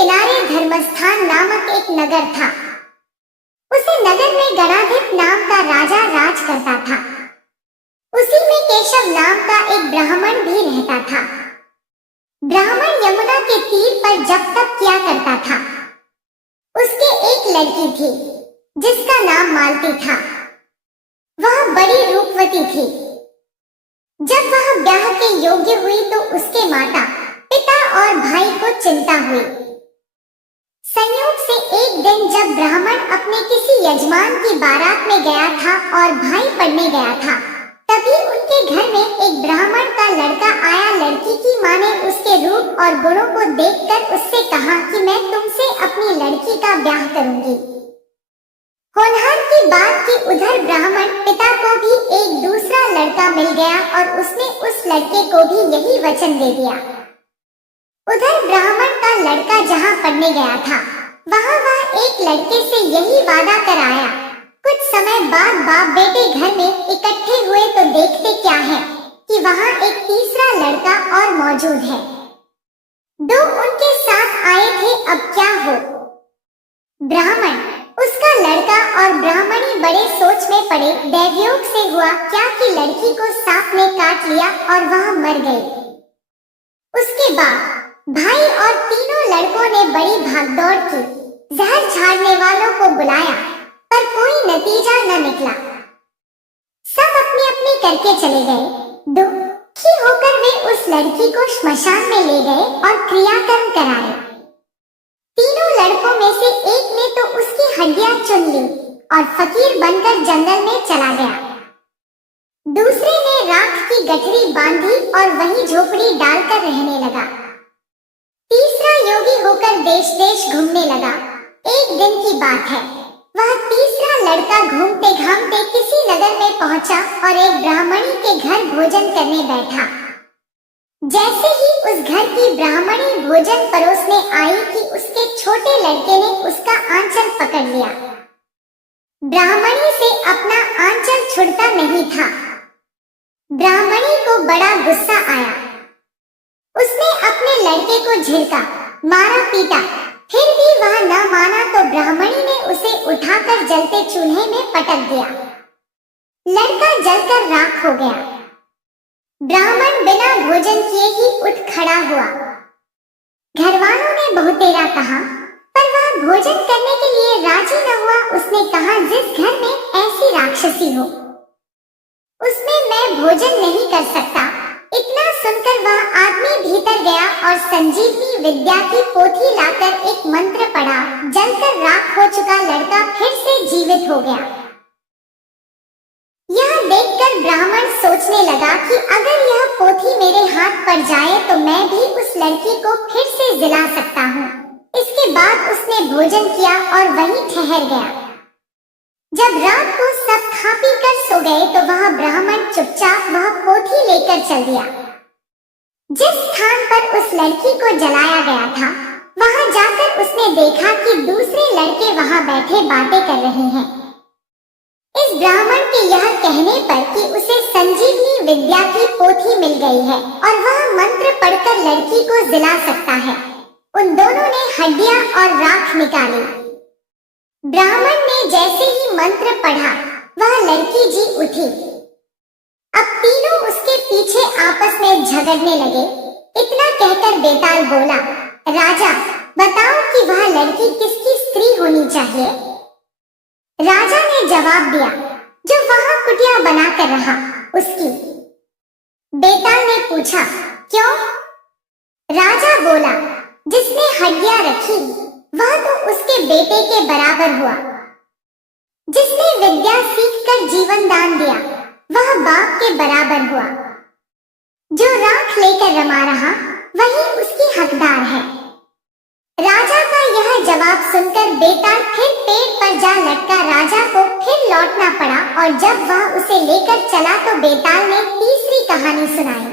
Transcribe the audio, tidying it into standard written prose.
किनारे धर्मस्थान नामक एक नगर था। उसी नगर में गणाधिप नाम का राजा राज करता था। उसी में केशव नाम का एक ब्राह्मण भी रहता था। ब्राह्मण यमुना के तीर पर जप तप किया करता था। उसके एक लड़की थी जिसका नाम मालती था। वह बड़ी रूपवती थी। जब वह ब्याह के योग्य हुई तो उसके माता पिता और भाई को चिंता हुई। संयोग से एक दिन जब ब्राह्मण अपने किसी यजमान की बारात में गया था और भाई पढ़ने गया था, तभी उनके घर में एक ब्राह्मण का लड़का आया। लड़की की मां ने उसके रूप और गुणों को देखकर उससे कहा कि मैं तुमसे अपनी लड़की का ब्याह करूंगी। होनहार की बात कि उधर ब्राह्मण पिता को भी एक दूसरा लड़का मिल गया और उसने उस लड़के को भी यही वचन दे दिया। उधर ब्राह्मण का लड़का जहाँ पढ़ने गया था, वहाँ वह एक लड़के से यही वादा कर आया। कुछ समय बाद बाप बेटे घर में इकट्ठे हुए तो देखते क्या है कि वहाँ एक तीसरा लड़का और मौजूद है। दो उनके साथ आए थे। अब क्या हो? ब्राह्मण, उसका लड़का और ब्राह्मणी बड़े सोच में पड़े। दैवयोग से हुआ क्या कि लड़की को सांप ने काट लिया और वह मर गई। उसके बाद भाई और तीनों लड़कों ने बड़ी भागदौड़ की। जहर झाड़ने वालों को बुलाया पर कोई नतीजा न निकला। सब अपने अपने करके चले गए। दुखी होकर वे उस लड़की को श्मशान में ले गए और क्रियाकर्म कराए। तीनों लड़कों में से एक ने तो उसकी हड्डियां चुन ली और फकीर बनकर जंगल में चला गया। दूसरे ने राख की गठरी बांधी और वहीं झोपड़ी डालकर रहने लगा। तीसरा योगी होकर देश देश घूमने लगा। एक दिन की बात है, वह तीसरा लड़का घूमते घामते किसी नगर में पहुंचा और एक ब्राह्मणी के घर भोजन करने बैठा। जैसे ही उस घर की ब्राह्मणी भोजन परोसने आई कि उसके छोटे लड़के ने उसका आंचल पकड़ लिया। ब्राह्मणी से अपना आंचल छुड़ता नहीं था। ब्राह्मणी को बड़ा गुस्सा आया। उसने अपने लड़के को झिड़का, मारा पीटा, फिर भी वह न माना तो ब्राह्मणी ने उसे उठाकर जलते चूल्हे में पटक दिया। लड़का जलकर राख हो गया। ब्राह्मण बिना भोजन किए ही उठ खड़ा हुआ। घरवालों ने बहुतेरा कहा पर वह भोजन करने के लिए राजी न हुआ। उसने कहा, जिस घर में ऐसी राक्षसी हो उसमें मैं भोजन नहीं कर सकता। इतना सुनकर वह आदमी भीतर गया और संजीवनी विद्या की पोथी लाकर एक मंत्र पढ़ा। जलकर राख हो चुका लड़का फिर से जीवित हो गया। यह देखकर ब्राह्मण सोचने लगा कि अगर यह पोथी मेरे हाथ पड़ जाए तो मैं भी उस लड़की को फिर से जिला सकता हूँ। इसके बाद उसने भोजन किया और वहीं ठहर गया। जब रात को सब खा पी कर सो गए तो वह ब्राह्मण चुपचाप वह पोथी लेकर चल दिया। जिस स्थान पर उस लड़की को जलाया गया था, वहां जाकर उसने देखा कि दूसरे लड़के वहां बैठे बातें कर रहे हैं। इस ब्राह्मण के यह कहने पर कि उसे संजीवनी विद्या की पोथी मिल गई है और वह मंत्र पढ़कर लड़की को जिला सकता है, उन दोनों ने हड्डियां और राख निकाली। ब्राह्मण ने जैसे ही मंत्र पढ़ा, वह लड़की जी उठी। अब तीनों उसके पीछे आपस में झगड़ने लगे। इतना कहकर बेताल बोला, राजा बताओ कि वह लड़की किसकी स्त्री होनी चाहिए। राजा ने जवाब दिया, जो वहां कुटिया बनाकर रहा उसकी। बेताल ने पूछा, क्यों? राजा बोला, जिसने हड्डियां रखी वह तो उसके बेटे के बराबर हुआ। जिसने विद्या सीखकर जीवन दान दिया वह बाप के बराबर हुआ। जो राख लेकर रमा रहा वही उसकी हकदार है। राजा का यह जवाब सुनकर बेताल फिर पेड़ पर जा लटका। राजा को फिर लौटना पड़ा और जब वह उसे लेकर चला तो बेताल ने तीसरी कहानी सुनाई।